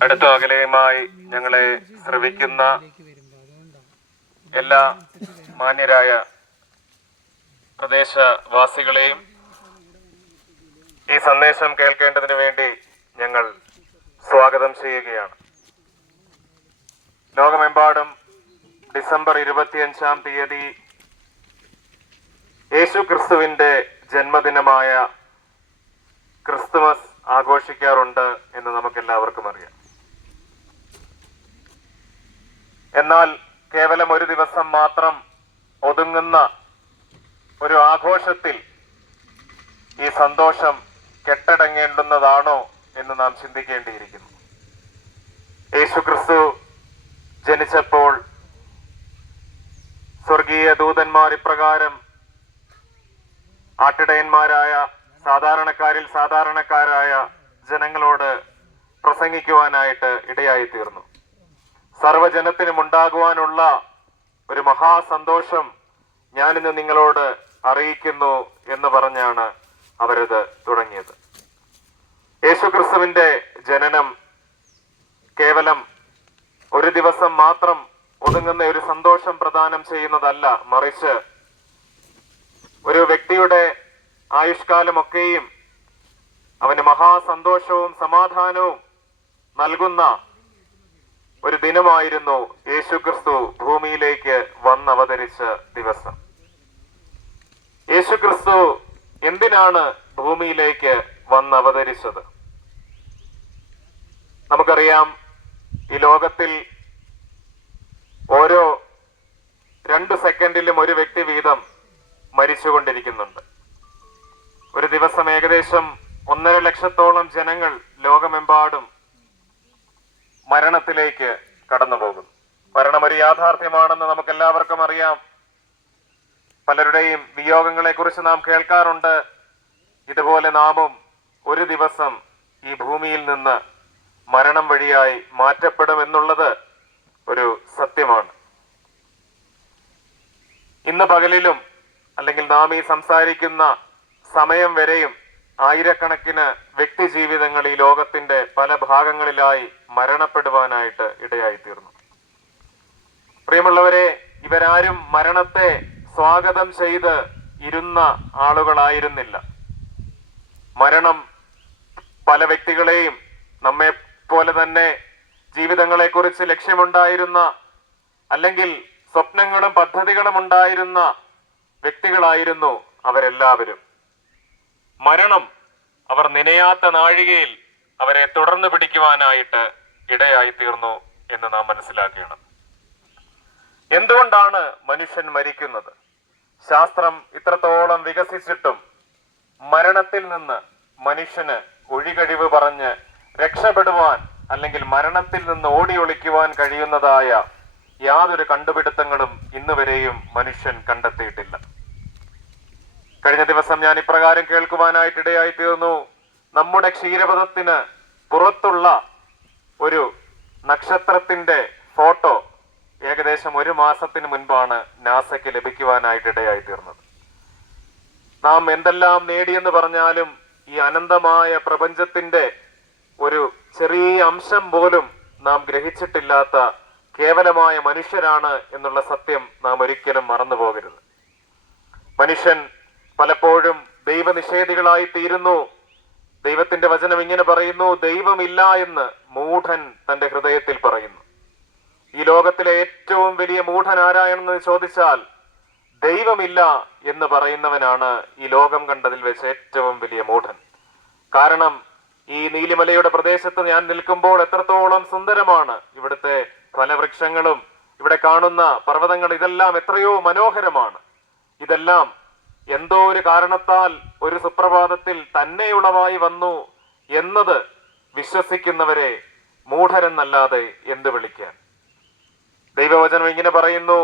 അടുത്ത അകലെയുമായി ഞങ്ങളെ ശ്രവിക്കുന്ന എല്ലാ മാന്യരായ പ്രദേശവാസികളെയും ഈ സന്ദേശം കേൾക്കേണ്ടതിന് വേണ്ടി ഞങ്ങൾ സ്വാഗതം ചെയ്യുകയാണ്. ലോകമെമ്പാടും ഡിസംബർ 25-ാം തീയതി യേശു ക്രിസ്തുവിന്റെ ജന്മദിനമായ ക്രിസ്തുമസ് ആഘോഷിക്കാറുണ്ട് എന്ന് നമുക്കെല്ലാവർക്കും അറിയാം. എന്നാൽ കേവലം ഒരു ദിവസം മാത്രം ഒതുങ്ങുന്ന ഒരു ആഘോഷത്തിൽ ഈ സന്തോഷം കെട്ടടങ്ങേണ്ടുന്നതാണോ എന്ന് നാം ചിന്തിക്കേണ്ടിയിരിക്കുന്നു. യേശുക്രിസ്തു ജനിച്ചപ്പോൾ സ്വർഗീയ ദൂതന്മാർ ഇപ്രകാരം ആട്ടിടയന്മാരായ സാധാരണക്കാരിൽ സാധാരണക്കാരായ ജനങ്ങളോട് പ്രസംഗിക്കുവാനായിട്ട് ഇടയായി തീർന്നു. സർവ്വജനത്തിനും ഉണ്ടാകുവാനുള്ള ഒരു മഹാസന്തോഷം ഞാനിന്ന് നിങ്ങളോട് അറിയിക്കുന്നു എന്ന് പറഞ്ഞാണ് അവരത് തുടങ്ങിയത്. യേശുക്രിസ്തുവിന്റെ ജനനം കേവലം ഒരു ദിവസം മാത്രം ഒതുങ്ങുന്ന ഒരു സന്തോഷം പ്രദാനം ചെയ്യുന്നതല്ല, മറിച്ച് ഒരു വ്യക്തിയുടെ ആയുഷ്കാലമൊക്കെയും അവന് മഹാസന്തോഷവും സമാധാനവും നൽകുന്ന ഒരു ദിനമായിരുന്നു യേശുക്രിസ്തു ഭൂമിയിലേക്ക് വന്നവതരിച്ച ദിവസം. യേശുക്രിസ്തു എന്തിനാണ് ഭൂമിയിലേക്ക് വന്നവതരിച്ചത്? നമുക്കറിയാം, ഈ ലോകത്തിൽ ഓരോ 2 സെക്കൻഡിലും ഒരു വ്യക്തി വീതം മരിച്ചുകൊണ്ടിരിക്കുന്നുണ്ട്. ഒരു ദിവസം ഏകദേശം 1.5 ലക്ഷത്തോളം ജനങ്ങൾ ലോകമെമ്പാടും മരണത്തിലേക്ക് കടന്നു പോകുന്നു. മരണം ഒരു യാഥാർത്ഥ്യമാണെന്ന് നമുക്ക് എല്ലാവർക്കും അറിയാം. പലരുടെയും വിയോഗങ്ങളെ കുറിച്ച് നാം കേൾക്കാറുണ്ട്. ഇതുപോലെ നാമും ഒരു ദിവസം ഈ ഭൂമിയിൽ നിന്ന് മരണം വഴിയായി മാറ്റപ്പെടും എന്നുള്ളത് ഒരു സത്യമാണ്. ഇന്ന് പകലിലും അല്ലെങ്കിൽ നാം ഈ സംസാരിക്കുന്ന സമയം വരെയും ആയിരക്കണക്കിന് വ്യക്തി ജീവിതങ്ങൾ ഈ ലോകത്തിന്റെ പല ഭാഗങ്ങളിലായി മരണപ്പെടുവാനായിട്ട് ഇടയായി തീർന്നു. പ്രിയമുള്ളവരെ, ഇവരാരും മരണത്തെ സ്വാഗതം ചെയ്ത് ഇരുന്ന ആളുകളായിരുന്നില്ല. മരണം പല വ്യക്തികളെയും നമ്മെ പോലെ തന്നെ ജീവിതങ്ങളെ കുറിച്ച് ലക്ഷ്യമുണ്ടായിരുന്ന അല്ലെങ്കിൽ സ്വപ്നങ്ങളും പദ്ധതികളും ഉണ്ടായിരുന്ന വ്യക്തികളായിരുന്നു അവരെല്ലാവരും. മരണം അവർ നനയാത്ത നാഴികയിൽ അവരെ തുടർന്ന് പിടിക്കുവാനായിട്ട് ഇടയായി തീർന്നു എന്ന് നാം മനസ്സിലാക്കണം. എന്തുകൊണ്ടാണ് മനുഷ്യൻ മരിക്കുന്നത്? ശാസ്ത്രം ഇത്രത്തോളം വികസിച്ചിട്ടും മരണത്തിൽ നിന്ന് മനുഷ്യന് ഒഴികഴിവ് പറഞ്ഞ് രക്ഷപ്പെടുവാൻ അല്ലെങ്കിൽ മരണത്തിൽ നിന്ന് ഓടി ഒളിക്കുവാൻ കഴിയുന്നതായ യാതൊരു കണ്ടുപിടുത്തങ്ങളും ഇന്നുവരെയും മനുഷ്യൻ കണ്ടെത്തിയിട്ടില്ല. കഴിഞ്ഞ ദിവസം ഞാൻ ഇപ്രകാരം കേൾക്കുവാനായിട്ട് ഇടയായി തീർന്നു. നമ്മുടെ ക്ഷീരപഥത്തിന് പുറത്തുള്ള ഒരു നക്ഷത്രത്തിന്റെ ഫോട്ടോ ഏകദേശം 1 മാസത്തിന് മുൻപാണ് നാസയ്ക്ക് ലഭിക്കുവാനായിട്ട് ഇടയായി തീർന്നത്. നാം എന്തെല്ലാം നേടിയെന്ന് പറഞ്ഞാലും ഈ അനന്തമായ പ്രപഞ്ചത്തിന്റെ ഒരു ചെറിയ അംശം പോലും നാം ഗ്രഹിച്ചിട്ടില്ലാത്ത കേവലമായ മനുഷ്യരാണ് എന്നുള്ള സത്യം നാം ഒരിക്കലും മറന്നു പോകരുത്. മനുഷ്യൻ പലപ്പോഴും ദൈവനിഷേധികളായി തീരുന്നു. ദൈവത്തിന്റെ വചനം ഇങ്ങനെ പറയുന്നു: ദൈവമില്ല എന്ന് മൂഢൻ തന്റെ ഹൃദയത്തിൽ പറയുന്നു. ഈ ലോകത്തിലെ ഏറ്റവും വലിയ മൂഢൻ ആരാണെന്ന് ചോദിച്ചാൽ ദൈവമില്ല എന്ന് പറയുന്നവനാണ് ഈ ലോകം കണ്ടതിൽ വെച്ച് ഏറ്റവും വലിയ മൂഢൻ. കാരണം ഈ നീലിമലയുടെ പ്രദേശത്ത് ഞാൻ നിൽക്കുമ്പോൾ എത്രത്തോളം സുന്ദരമാണ് ഇവിടുത്തെ ഫലവൃക്ഷങ്ങളും ഇവിടെ കാണുന്ന പർവ്വതങ്ങൾ, ഇതെല്ലാം എത്രയോ മനോഹരമാണ്. ഇതെല്ലാം എന്തോ ഒരു കാരണത്താൽ ഒരു സുപ്രഭാതത്തിൽ തന്നെയുളവായി വന്നു എന്നത് വിശ്വസിക്കുന്നവരെ മൂഢരെന്നല്ലാതെ എന്ത് വിളിക്കാൻ? ദൈവവചനം ഇങ്ങനെ പറയുന്നു: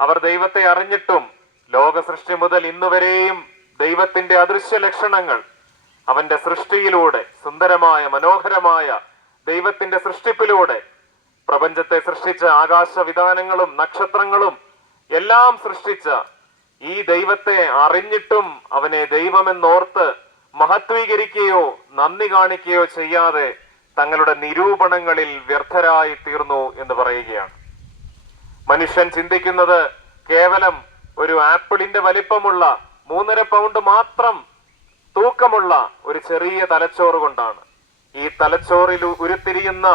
അവർ ദൈവത്തെ അറിഞ്ഞിട്ടും ലോക സൃഷ്ടി മുതൽ ഇന്നുവരെയും ദൈവത്തിന്റെ അദൃശ്യ ലക്ഷണങ്ങൾ അവന്റെ സൃഷ്ടിയിലൂടെ, സുന്ദരമായ മനോഹരമായ ദൈവത്തിന്റെ സൃഷ്ടിപ്പിലൂടെ, പ്രപഞ്ചത്തെ സൃഷ്ടിച്ച ആകാശവിധാനങ്ങളും നക്ഷത്രങ്ങളും എല്ലാം സൃഷ്ടിച്ച ഈ ദൈവത്തെ അറിഞ്ഞിട്ടും അവനെ ദൈവമെന്നോർത്ത് മഹത്വീകരിക്കുകയോ നന്ദി കാണിക്കുകയോ ചെയ്യാതെ തങ്ങളുടെ നിരൂപണങ്ങളിൽ വ്യർത്ഥരായി തീർന്നു എന്ന് പറയുകയാണ്. മനുഷ്യൻ ചിന്തിക്കുന്നത് കേവലം ഒരു ആപ്പിളിന്റെ വലിപ്പമുള്ള 3.5 പൗണ്ട് മാത്രം തൂക്കമുള്ള ഒരു ചെറിയ തലച്ചോറ് കൊണ്ടാണ്. ഈ തലച്ചോറിൽ ഉരുത്തിരിയുന്ന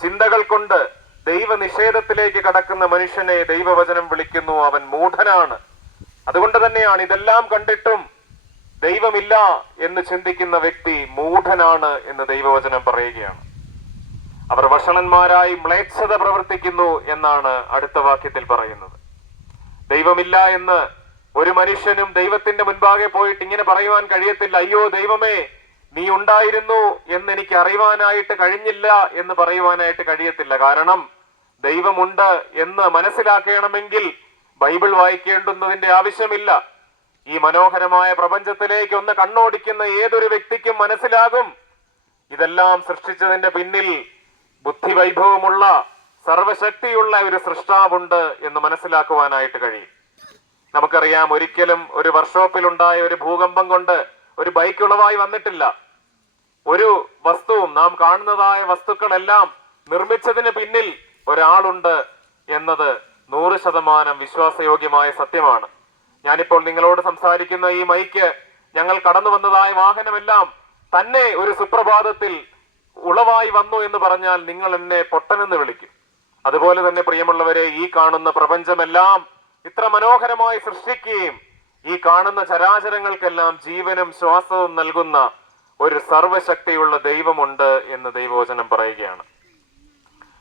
ചിന്തകൾ കൊണ്ട് ദൈവനിഷേധത്തിലേക്ക് കടക്കുന്ന മനുഷ്യനെ ദൈവവചനം വിളിക്കുന്നു, അവൻ മൂഢനാണ്. അതുകൊണ്ട് തന്നെയാണ് ഇതെല്ലാം കണ്ടിട്ടും ദൈവമില്ല എന്ന് ചിന്തിക്കുന്ന വ്യക്തി മൂഢനാണ് എന്ന് ദൈവവചനം പറയുകയാണ്. അവർ വഷളന്മാരായി മ്ലേച്ഛത പ്രവർത്തിക്കുന്നു എന്നാണ് അടുത്ത വാക്യത്തിൽ പറയുന്നത്. ദൈവമില്ല എന്ന് ഒരു മനുഷ്യനും ദൈവത്തിന്റെ മുൻപാകെ പോയിട്ട് ഇങ്ങനെ പറയുവാൻ കഴിയത്തില്ല. അയ്യോ ദൈവമേ, നീ ഉണ്ടായിരുന്നു എന്ന് എനിക്ക് അറിയുവാനായിട്ട് കഴിഞ്ഞില്ല എന്ന് പറയുവാനായിട്ട് കഴിയത്തില്ല. കാരണം ദൈവമുണ്ട് എന്ന് മനസ്സിലാക്കണമെങ്കിൽ ബൈബിൾ വായിക്കേണ്ടുന്നതിന്റെ ആവശ്യമില്ല. ഈ മനോഹരമായ പ്രപഞ്ചത്തിലേക്ക് ഒന്ന് കണ്ണോടിക്കുന്ന ഏതൊരു വ്യക്തിക്കും മനസ്സിലാകും ഇതെല്ലാം സൃഷ്ടിച്ചതിന്റെ പിന്നിൽ ബുദ്ധിവൈഭവമുള്ള സർവശക്തിയുള്ള ഒരു സൃഷ്ടാവുണ്ട് എന്ന് മനസ്സിലാക്കുവാനായിട്ട് കഴിയും. നമുക്കറിയാം, ഒരിക്കലും ഒരു വർക്ക്ഷോപ്പിൽ ഉണ്ടായ ഒരു ഭൂകമ്പം കൊണ്ട് ഒരു ബൈക്ക് ഉളവായി വന്നിട്ടില്ല. ഒരു വസ്തുവും നാം കാണുന്നതായ വസ്തുക്കളെല്ലാം നിർമ്മിച്ചതിന് പിന്നിൽ ഒരാളുണ്ട് എന്നത് 100% വിശ്വാസയോഗ്യമായ സത്യമാണ്. ഞാനിപ്പോൾ നിങ്ങളോട് സംസാരിക്കുന്ന ഈ മൈക്ക്, ഞങ്ങൾ കടന്നു വന്നതായ വാഹനമെല്ലാം തന്നെ ഒരു സുപ്രഭാതത്തിൽ ഉളവായി വന്നു എന്ന് പറഞ്ഞാൽ നിങ്ങൾ എന്നെ പൊട്ടനെന്ന് വിളിക്കും. അതുപോലെ തന്നെ പ്രിയമുള്ളവരെ, ഈ കാണുന്ന പ്രപഞ്ചമെല്ലാം ഇത്ര മനോഹരമായി സൃഷ്ടിക്കുകയും ഈ കാണുന്ന ചരാചരങ്ങൾക്കെല്ലാം ജീവനും ശ്വാസവും നൽകുന്ന ഒരു സർവശക്തിയുള്ള ദൈവമുണ്ട് എന്ന് ദൈവവചനം പറയുകയാണ്.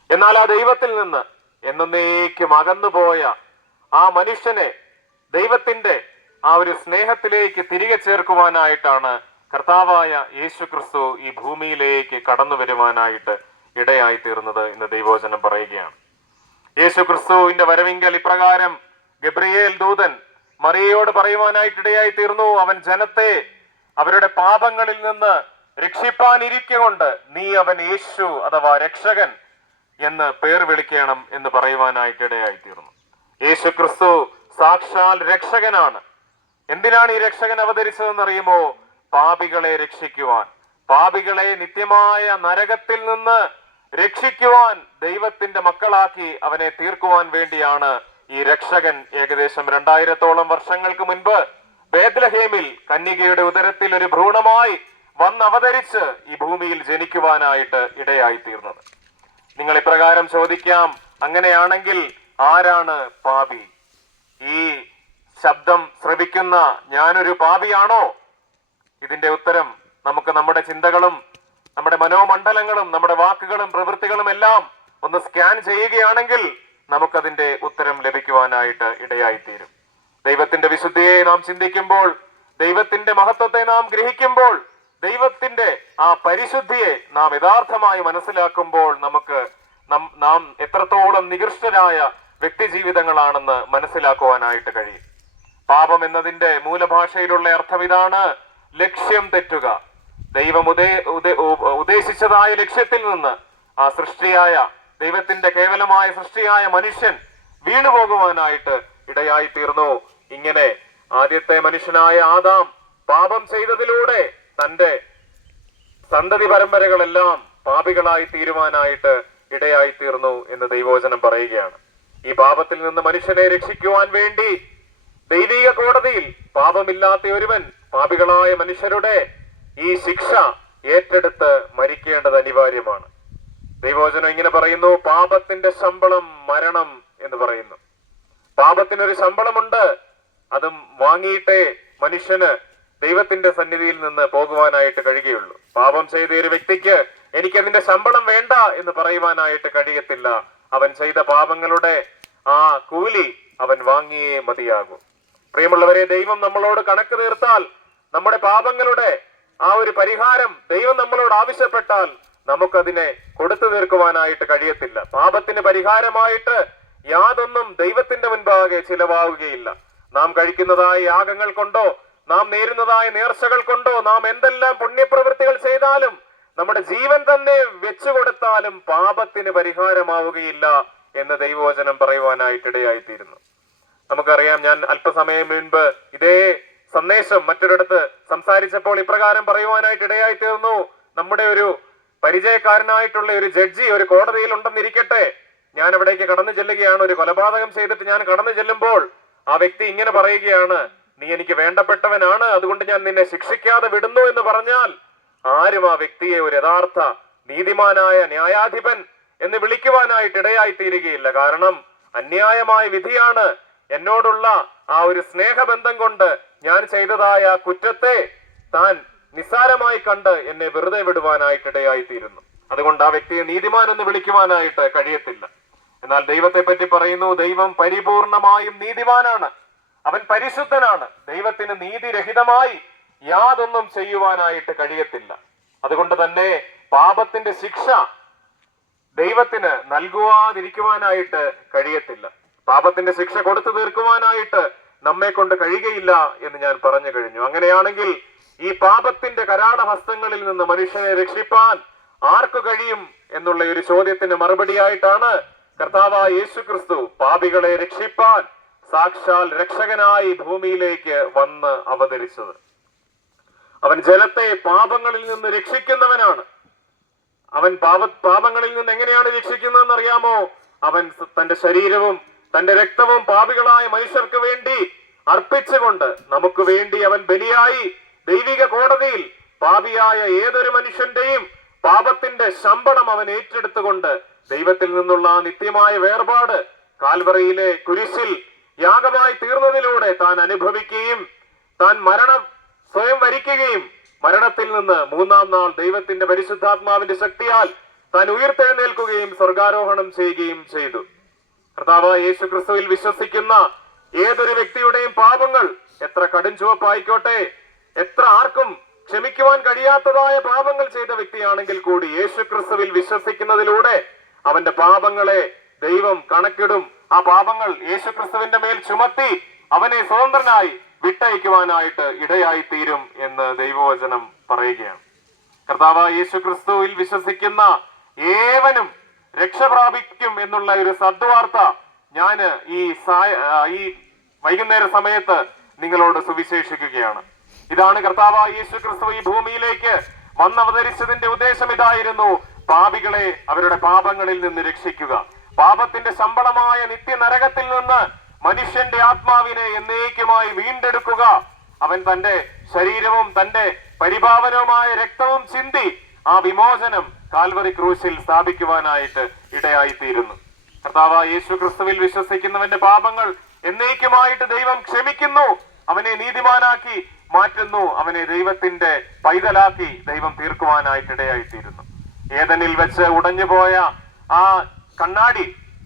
എന്നാൽ ആ ദൈവത്തിൽ നിന്ന് എന്നേക്കും അകന്നുപോയ ആ മനുഷ്യനെ ദൈവത്തിന്റെ ആ ഒരു സ്നേഹത്തിലേക്ക് തിരികെ ചേർക്കുവാനായിട്ടാണ് കർത്താവായ യേശു ക്രിസ്തു ഈ ഭൂമിയിലേക്ക് കടന്നു വരുവാനായിട്ട് ഇടയായി തീർന്നത് എന്ന് ദൈവവചനം പറയുകയാണ്. യേശു ക്രിസ്തുവിന്റെ വരവിങ്കൽ ഇപ്രകാരം ഗബ്രിയേൽ ദൂതൻ മറിയയോട് പറയുവാനായിട്ട് ഇടയായി തീർന്നു, അവൻ ജനത്തെ അവരുടെ പാപങ്ങളിൽ നിന്ന് രക്ഷിപ്പാനിരിക്കൊണ്ട് നീ അവൻ യേശു അഥവാ രക്ഷകൻ എന്ന് പേർ വിളിക്കണം എന്ന് പറയുവാനായിട്ട് ഇടയായി തീർന്നു. യേശു ക്രിസ്തു സാക്ഷാൽ രക്ഷകനാണ്. എന്തിനാണ് ഈ രക്ഷകൻ അവതരിച്ചതെന്ന് അറിയുമോ? പാപികളെ രക്ഷിക്കുവാൻ, പാപികളെ നിത്യമായ നരകത്തിൽ നിന്ന് രക്ഷിക്കുവാൻ, ദൈവത്തിന്റെ മക്കളാക്കി അവനെ തീർക്കുവാൻ വേണ്ടിയാണ് ഈ രക്ഷകൻ ഏകദേശം 2000-ഓളം വർഷങ്ങൾക്ക് മുൻപ് ബേത്ലഹേമിൽ കന്യകയുടെ ഉദരത്തിൽ ഒരു ഭ്രൂണമായി വന്നവതരിച്ച് ഈ ഭൂമിയിൽ ജനിക്കുവാനായിട്ട് ഇടയായി തീർന്നത്. നിങ്ങൾ ഇപ്രകാരം ചോദിക്കാം, അങ്ങനെയാണെങ്കിൽ ആരാണ് പാപി? ഈ ശബ്ദം ശ്രവിക്കുന്ന ഞാനൊരു പാപിയാണോ? ഇതിന്റെ ഉത്തരം നമുക്ക് നമ്മുടെ ചിന്തകളും നമ്മുടെ മനോമണ്ഡലങ്ങളും നമ്മുടെ വാക്കുകളും പ്രവൃത്തികളും എല്ലാം ഒന്ന് സ്കാൻ ചെയ്യുകയാണെങ്കിൽ നമുക്കതിന്റെ ഉത്തരം ലഭിക്കുവാനായിട്ട് ഇടയായിത്തീരും. ദൈവത്തിന്റെ വിശുദ്ധിയെ നാം ചിന്തിക്കുമ്പോൾ, ദൈവത്തിന്റെ മഹത്വത്തെ നാം ഗ്രഹിക്കുമ്പോൾ, ദൈവത്തിന്റെ ആ പരിശുദ്ധിയെ നാം യഥാർത്ഥമായി മനസ്സിലാക്കുമ്പോൾ നമുക്ക് നാം എത്രത്തോളം നികൃഷ്ടരായ വ്യക്തി ജീവിതങ്ങളാണെന്ന് മനസ്സിലാക്കുവാനായിട്ട് കഴിയും. പാപം എന്നതിന്റെ മൂലഭാഷയിലുള്ള അർത്ഥം ഇതാണ്: ലക്ഷ്യം തെറ്റുക. ദൈവം ഉദ്ദേശിച്ചതായ ലക്ഷ്യത്തിൽ നിന്ന് ആ സൃഷ്ടിയായ ദൈവത്തിന്റെ കേവലമായ സൃഷ്ടിയായ മനുഷ്യൻ വീണുപോകുവാനായിട്ട് ഇടയായി തീർന്നു. ഇങ്ങനെ ആദ്യത്തെ മനുഷ്യനായ ആദാം പാപം ചെയ്തതിലൂടെ തന്റെ സന്തതി പരമ്പരകളെല്ലാം പാപികളായി തീരുവാനായിട്ട് ഇടയായി തീർന്നു എന്ന് ദൈവവചനം പറയുകയാണ്. ഈ പാപത്തിൽ നിന്ന് മനുഷ്യനെ രക്ഷിക്കുവാൻ വേണ്ടി ദൈവിക കോടതിയിൽ പാപമില്ലാത്ത ഒരുവൻ പാപികളായ മനുഷ്യരുടെ ഈ ശിക്ഷ ഏറ്റെടുത്ത് മരിക്കേണ്ടത് അനിവാര്യമാണ്. ദൈവവചനം ഇങ്ങനെ പറയുന്നു, പാപത്തിന്റെ ശമ്പളം മരണം എന്ന് പറയുന്നു. പാപത്തിനൊരു ശമ്പളമുണ്ട്, അതും വാങ്ങിയിട്ടേ മനുഷ്യന് ദൈവത്തിന്റെ സന്നിധിയിൽ നിന്ന് പോകുവാനായിട്ട് കഴിയുകയുള്ളൂ. പാപം ചെയ്ത ഒരു വ്യക്തിക്ക് എനിക്കതിന്റെ ശമ്പളം വേണ്ട എന്ന് പറയുവാനായിട്ട് കഴിയത്തില്ല. അവൻ ചെയ്ത പാപങ്ങളുടെ ആ കൂലി അവൻ വാങ്ങിയേ മതിയാകൂ. പ്രിയമുള്ളവരെ, ദൈവം നമ്മളോട് കണക്ക് തീർത്താൽ, നമ്മുടെ പാപങ്ങളുടെ ആ ഒരു പരിഹാരം ദൈവം നമ്മളോട് ആവശ്യപ്പെട്ടാൽ നമുക്കതിനെ കൊടുത്തു തീർക്കുവാനായിട്ട് കഴിയത്തില്ല. പാപത്തിന് പരിഹാരമായിട്ട് യാതൊന്നും ദൈവത്തിന്റെ മുൻപാകെ ചിലവാവുകയില്ല. നാം കഴിക്കുന്നതായ യാഗങ്ങൾ കൊണ്ടോ നാം നേരുന്നതായ നേർച്ചകൾ കൊണ്ടോ നാം എന്തെല്ലാം പുണ്യപ്രവൃത്തികൾ ചെയ്താലും നമ്മുടെ ജീവൻ തന്നെ വെച്ചുകൊടുത്താലും പാപത്തിന് പരിഹാരമാവുകയില്ല എന്ന് ദൈവവചനം പറയുവാനായിട്ടിടയായിത്തീരുന്നു. നമുക്കറിയാം, ഞാൻ അല്പസമയം മുൻപ് ഇതേ സന്ദേശം മറ്റൊരിടത്ത് സംസാരിച്ചപ്പോൾ ഇപ്രകാരം പറയുവാനായിട്ട് ഇടയായിത്തീർന്നു. നമ്മുടെ ഒരു പരിചയക്കാരനായിട്ടുള്ള ഒരു ജഡ്ജി ഒരു കോടതിയിൽ ഉണ്ടെന്നിരിക്കട്ടെ. ഞാൻ അവിടേക്ക് കടന്നു ചെല്ലുകയാണ്. ഒരു കൊലപാതകം ചെയ്തിട്ട് ഞാൻ കടന്നു ചെല്ലുമ്പോൾ ആ വ്യക്തി ഇങ്ങനെ പറയുകയാണ്, നീ എനിക്ക് വേണ്ടപ്പെട്ടവനാണ്, അതുകൊണ്ട് ഞാൻ നിന്നെ ശിക്ഷിക്കാതെ വിടുന്നു എന്ന് പറഞ്ഞാൽ ആരും ആ വ്യക്തിയെ ഒരു യഥാർത്ഥ നീതിമാനായ ന്യായാധിപൻ എന്ന് വിളിക്കുവാനായിട്ട് ഇടയായി തീരുകയില്ല. കാരണം അന്യായമായ വിധിയാണ് എന്നോടുള്ള ആ ഒരു സ്നേഹബന്ധം കൊണ്ട് ഞാൻ ചെയ്തതായ കുറ്റത്തെ താൻ നിസ്സാരമായി കണ്ട് എന്നെ വെറുതെ വിടുവാനായിട്ട് ഇടയായി തീരുന്നു. അതുകൊണ്ട് ആ വ്യക്തിയെ നീതിമാൻ എന്ന് വിളിക്കുവാനായിട്ട് കഴിയത്തില്ല. എന്നാൽ ദൈവത്തെ പറ്റി പറയുന്നു, ദൈവം പരിപൂർണമായും നീതിമാനാണ്, അവൻ പരിശുദ്ധനാണ്. ദൈവത്തിന് നീതിരഹിതമായി യാതൊന്നും ചെയ്യുവാനായിട്ട് കഴിയത്തില്ല. അതുകൊണ്ട് തന്നെ പാപത്തിന്റെ ശിക്ഷ ദൈവത്തിന് നൽകുവാതിരിക്കുവാനായിട്ട് കഴിയത്തില്ല. പാപത്തിന്റെ ശിക്ഷ കൊടുത്തു തീർക്കുവാനായിട്ട് നമ്മെ കൊണ്ട് കഴിയുകയില്ല എന്ന് ഞാൻ പറഞ്ഞു കഴിഞ്ഞു. അങ്ങനെയാണെങ്കിൽ ഈ പാപത്തിന്റെ കരാട ഹസ്തങ്ങളിൽ നിന്ന് മനുഷ്യനെ രക്ഷിപ്പാൻ ആർക്കു കഴിയും എന്നുള്ള ഒരു ചോദ്യത്തിന് മറുപടിയായിട്ടാണ് കർത്താവായ യേശുക്രിസ്തു പാപികളെ രക്ഷിപ്പാൻ സാക്ഷാൽ രക്ഷകനായി ഭൂമിയിലേക്ക് വന്ന് അവതരിച്ചത്. അവൻ ജലത്തെ പാപങ്ങളിൽ നിന്ന് രക്ഷിക്കുന്നവനാണ്. അവൻ പാപങ്ങളിൽ നിന്ന് എങ്ങനെയാണ് രക്ഷിക്കുന്നതെന്ന് അറിയാമോ? അവൻ തന്റെ ശരീരവും തന്റെ രക്തവും പാപികളായ മനുഷ്യർക്ക് വേണ്ടി അർപ്പിച്ചുകൊണ്ട് നമുക്ക് വേണ്ടി അവൻ ബലിയായി ദൈവിക കോടതിയിൽ പാപിയായ ഏതൊരു മനുഷ്യന്റെയും പാപത്തിന്റെ ശമ്പളം അവൻ ഏറ്റെടുത്തുകൊണ്ട് ദൈവത്തിൽ നിന്നുള്ള നിത്യമായ വേർപാട് കാൽവറിയിലെ കുരിശിൽ യാഗമായി തീർന്നതിലൂടെ താൻ അനുഭവിക്കുകയും താൻ മരണം സ്വയം വരിക്കുകയും മരണത്തിൽ നിന്ന് മൂന്നാം നാൾ ദൈവത്തിന്റെ പരിശുദ്ധാത്മാവിന്റെ ശക്തിയാൽ താൻ ഉയർത്തെഴുന്നേൽക്കുകയും സ്വർഗാരോഹണം ചെയ്യുകയും ചെയ്തു. കർത്താവായ യേശു ക്രിസ്തുവിൽ വിശ്വസിക്കുന്ന ഏതൊരു വ്യക്തിയുടെയും പാപങ്ങൾ എത്ര കടും ചുവപ്പായിക്കോട്ടെ, എത്ര ആർക്കും ക്ഷമിക്കുവാൻ കഴിയാത്തതായ പാപങ്ങൾ ചെയ്ത വ്യക്തിയാണെങ്കിൽ കൂടി യേശു ക്രിസ്തുവിൽ വിശ്വസിക്കുന്നതിലൂടെ അവന്റെ പാപങ്ങളെ ദൈവം കണക്കിടും. ആ പാപങ്ങൾ യേശു ക്രിസ്തുവിന്റെ മേൽ ചുമത്തി അവനെ സ്വതന്ത്രനായി വിട്ടയക്കുവാനായിട്ട് ഇടയായി തീരും എന്ന് ദൈവവചനം പറയുകയാണ്. കർത്താവ് യേശു ക്രിസ്തുവിൽ വിശ്വസിക്കുന്ന ഏവനും രക്ഷ പ്രാപിക്കും എന്നുള്ള ഒരു സദ്വാർത്ത ഞാൻ ഈ വൈകുന്നേര സമയത്ത് നിങ്ങളോട് സുവിശേഷിക്കുകയാണ്. ഇതാണ് കർത്താവായ യേശു ക്രിസ്തു ഈ ഭൂമിയിലേക്ക് വന്നവതരിച്ചതിന്റെ ഉദ്ദേശം ഇതായിരുന്നു: പാപികളെ അവരുടെ പാപങ്ങളിൽ നിന്ന് രക്ഷിക്കുക, പാപത്തിന്റെ ശമ്പളമായ നിത്യനരകത്തിൽ നിന്ന് മനുഷ്യന്റെ ആത്മാവിനെ എന്നേക്കുമായി വീണ്ടെടുക്കുക. അവൻ തന്റെ ശരീരവും തന്റെ പരിപാവനവുമായ രക്തവും ചിന്തി ആ വിമോചനം കാൽവറി ക്രൂശിൽ സ്ഥാപിക്കുവാനായിട്ട് ഇടയായി തീരുന്നു. കർത്താവായ യേശു ക്രിസ്തുവിൽ വിശ്വസിക്കുന്നവന്റെ പാപങ്ങൾ എന്നേക്കുമായിട്ട് ദൈവം ക്ഷമിക്കുന്നു, അവനെ നീതിമാനാക്കി മാറ്റുന്നു, അവനെ ദൈവത്തിന്റെ പൈതലാക്കി ദൈവം തീർക്കുവാനായിട്ട് ഇടയായി തീരുന്നു. ഏദനിൽ വെച്ച് ഉടഞ്ഞുപോയ ആ കണ്ണാടി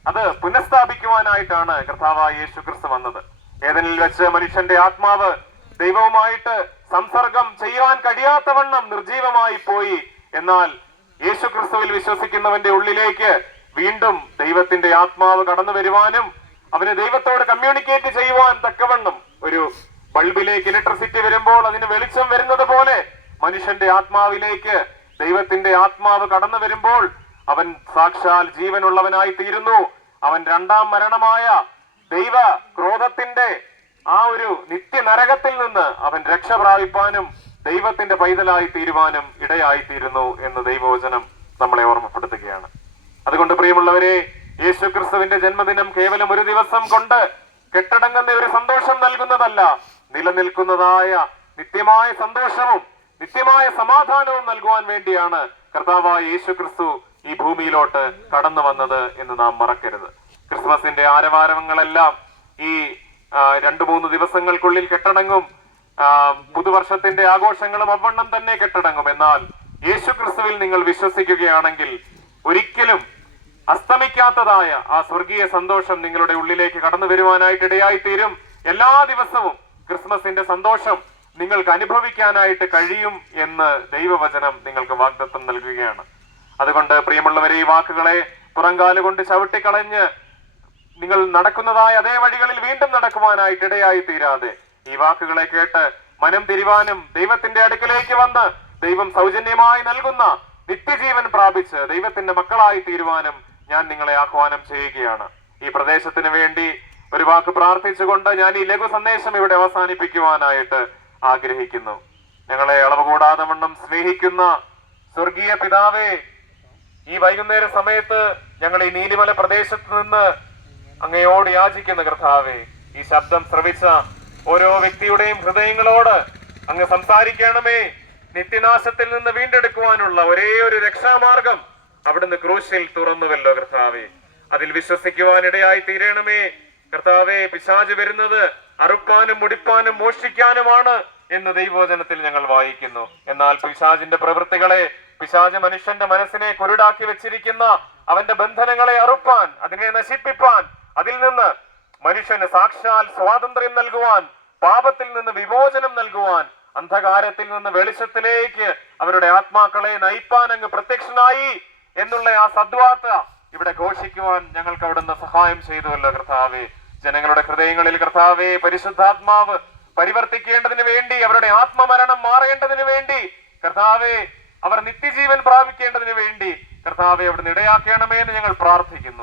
അത് പുനഃസ്ഥാപിക്കുവാനായിട്ടാണ് കർത്താവായ യേശു ക്രിസ്തു വന്നത്. ഏദനിൽ വെച്ച് മനുഷ്യന്റെ ആത്മാവ് ദൈവവുമായിട്ട് സംസർഗം ചെയ്യുവാൻ കഴിയാത്തവണ്ണം നിർജീവമായി പോയി. എന്നാൽ യേശു ക്രിസ്തുവിൽ വിശ്വസിക്കുന്നവന്റെ ഉള്ളിലേക്ക് വീണ്ടും ദൈവത്തിന്റെ ആത്മാവ് കടന്നു വരുവാനും അവന് ദൈവത്തോട് കമ്മ്യൂണിക്കേറ്റ് ചെയ്യുവാൻ തക്കവണ്ണം, ഒരു ബൾബിലേക്ക് ഇലക്ട്രിസിറ്റി വരുമ്പോൾ അതിന് വെളിച്ചം വരുന്നത് പോലെ മനുഷ്യന്റെ ആത്മാവിലേക്ക് ദൈവത്തിന്റെ ആത്മാവ് കടന്നു വരുമ്പോൾ അവൻ സാക്ഷാൽ ജീവനുള്ളവനായി തീരുന്നു. അവൻ രണ്ടാം മരണമായ ദൈവ ക്രോധത്തിന്റെ ആ ഒരു നിത്യനരകത്തിൽ നിന്ന് അവൻ രക്ഷ പ്രാപിപ്പാനും ദൈവത്തിന്റെ പൈതലായി തീരുവാനും ഇടയായി തീരുന്നു എന്ന് ദൈവവചനം നമ്മളെ ഓർമ്മപ്പെടുത്തുകയാണ്. അതുകൊണ്ട് പ്രിയമുള്ളവരെ, യേശു ക്രിസ്തുവിന്റെ ജന്മദിനം കേവലം ഒരു ദിവസം കൊണ്ട് കെട്ടടങ്ങുന്ന ഒരു സന്തോഷം നൽകുന്നതല്ല, നിലനിൽക്കുന്നതായ നിത്യമായ സന്തോഷവും നിത്യമായ സമാധാനവും നൽകുവാൻ വേണ്ടിയാണ് കർത്താവായ യേശു ക്രിസ്തു ഈ ഭൂമിയിലോട്ട് കടന്നു വന്നത് എന്ന് നാം മറക്കരുത്. ക്രിസ്മസിന്റെ ആരവാരങ്ങളെല്ലാം ഈ 2-3 ദിവസങ്ങൾക്കുള്ളിൽ കെട്ടടങ്ങും. പുതുവർഷത്തിന്റെ ആഘോഷങ്ങളും അവണ്ണം തന്നെ കെട്ടടങ്ങും. എന്നാൽ യേശു ക്രിസ്തുവിൽ നിങ്ങൾ വിശ്വസിക്കുകയാണെങ്കിൽ ഒരിക്കലും അസ്തമിക്കാത്തതായ ആ സ്വർഗീയ സന്തോഷം നിങ്ങളുടെ ഉള്ളിലേക്ക് കടന്നു വരുവാനായിട്ട് ഇടയായി തീരും. എല്ലാ ദിവസവും ക്രിസ്മസിന്റെ സന്തോഷം നിങ്ങൾക്ക് അനുഭവിക്കാനായിട്ട് കഴിയും എന്ന് ദൈവവചനം നിങ്ങൾക്ക് വാഗ്ദത്തം നൽകുകയാണ്. അതുകൊണ്ട് പ്രിയമുള്ളവരെ, ഈ വാക്കുകളെ പുറങ്കാലുകൊണ്ട് ചവിട്ടിക്കളഞ്ഞ് നിങ്ങൾ നടക്കുന്നതായ അതേ വഴികളിൽ വീണ്ടും നടക്കുവാനായിട്ട് ഇടയായി തീരാതെ ഈ വാക്കുകളെ കേട്ട് മനം തിരിവാനും ദൈവത്തിന്റെ അടുക്കലേക്ക് വന്ന് ദൈവം സൗജന്യമായി നൽകുന്ന നിത്യജീവൻ പ്രാപിച്ച് ദൈവത്തിന്റെ മക്കളായി തീരുവാനും ഞാൻ നിങ്ങളെ ആഹ്വാനം ചെയ്യുകയാണ്. ഈ പ്രദേശത്തിന് വേണ്ടി ഒരു വാക്ക് പ്രാർത്ഥിച്ചുകൊണ്ട് ഞാൻ ഈ ലഘു സന്ദേശം ഇവിടെ അവസാനിപ്പിക്കുവാനായിട്ട് ആഗ്രഹിക്കുന്നു. ഞങ്ങളെ അളവ് കൂടാതെ വണ്ണം സ്നേഹിക്കുന്ന സ്വർഗീയ പിതാവേ, ഈ വൈകുന്നേര സമയത്ത് ഞങ്ങൾ ഈ നീലിമല പ്രദേശത്ത് നിന്ന് അങ്ങയോട് യാചിക്കുന്ന കർത്താവേ, ഈ ശബ്ദം ശ്രവിച്ച ഓരോ വ്യക്തിയുടെയും ഹൃദയങ്ങളോട് അങ്ങ് സംസാരിക്കണമേ. നിത്യനാശത്തിൽ നിന്ന് വീണ്ടെടുക്കുവാനുള്ള ഒരേ ഒരു രക്ഷാമാർഗം അവിടുന്ന് ക്രൂശിൽ തുറന്നുവല്ലോ കർത്താവേ. അതിൽ വിശ്വസിക്കുവാനിടയായി തീരണമേ കർത്താവേ. പിശാച് വരുന്നത് അറുപ്പാനും മുടിപ്പാനും മോഷ്ടിക്കാനുമാണ് എന്ന് ദൈവവചനത്തിൽ ഞങ്ങൾ വായിക്കുന്നു. എന്നാൽ പിശാചിന്റെ പ്രവൃത്തികളെ, പിശാച് മനുഷ്യന്റെ മനസ്സിനെ കുരുടാക്കി വെച്ചിരിക്കുന്ന അവന്റെ ബന്ധനങ്ങളെ അറുപ്പാൻ, അതിനെ നശിപ്പിപ്പാൻ, അതിൽ നിന്ന് മനുഷ്യന് സാക്ഷാൽ സ്വാതന്ത്ര്യം നൽകുവാൻ, പാപത്തിൽ നിന്ന് വിമോചനം നൽകുവാൻ, അന്ധകാരത്തിൽ നിന്ന് വെളിച്ചത്തിലേക്ക് അവരുടെ ആത്മാക്കളെ നയിപ്പാൻ അങ്ങ് പ്രത്യക്ഷനായി എന്നുള്ള ആ സദ്വാർത്ത ഇവിടെ ഘോഷിക്കുവാൻ ഞങ്ങൾക്ക് അവിടുന്ന് സഹായം ചെയ്തുവല്ലോ കർത്താവേ. ജനങ്ങളുടെ ഹൃദയങ്ങളിൽ കർത്താവേ പരിശുദ്ധാത്മാവ് പരിവർത്തിക്കേണ്ടതിന് വേണ്ടി, അവരുടെ ആത്മമരണം മാറേണ്ടതിന് വേണ്ടി കർത്താവേ, അവർ നിത്യജീവൻ പ്രാപിക്കേണ്ടതിന് വേണ്ടി കർത്താവെ അവിടുന്ന് ഇടയാക്കണമേ എന്ന് ഞങ്ങൾ പ്രാർത്ഥിക്കുന്നു.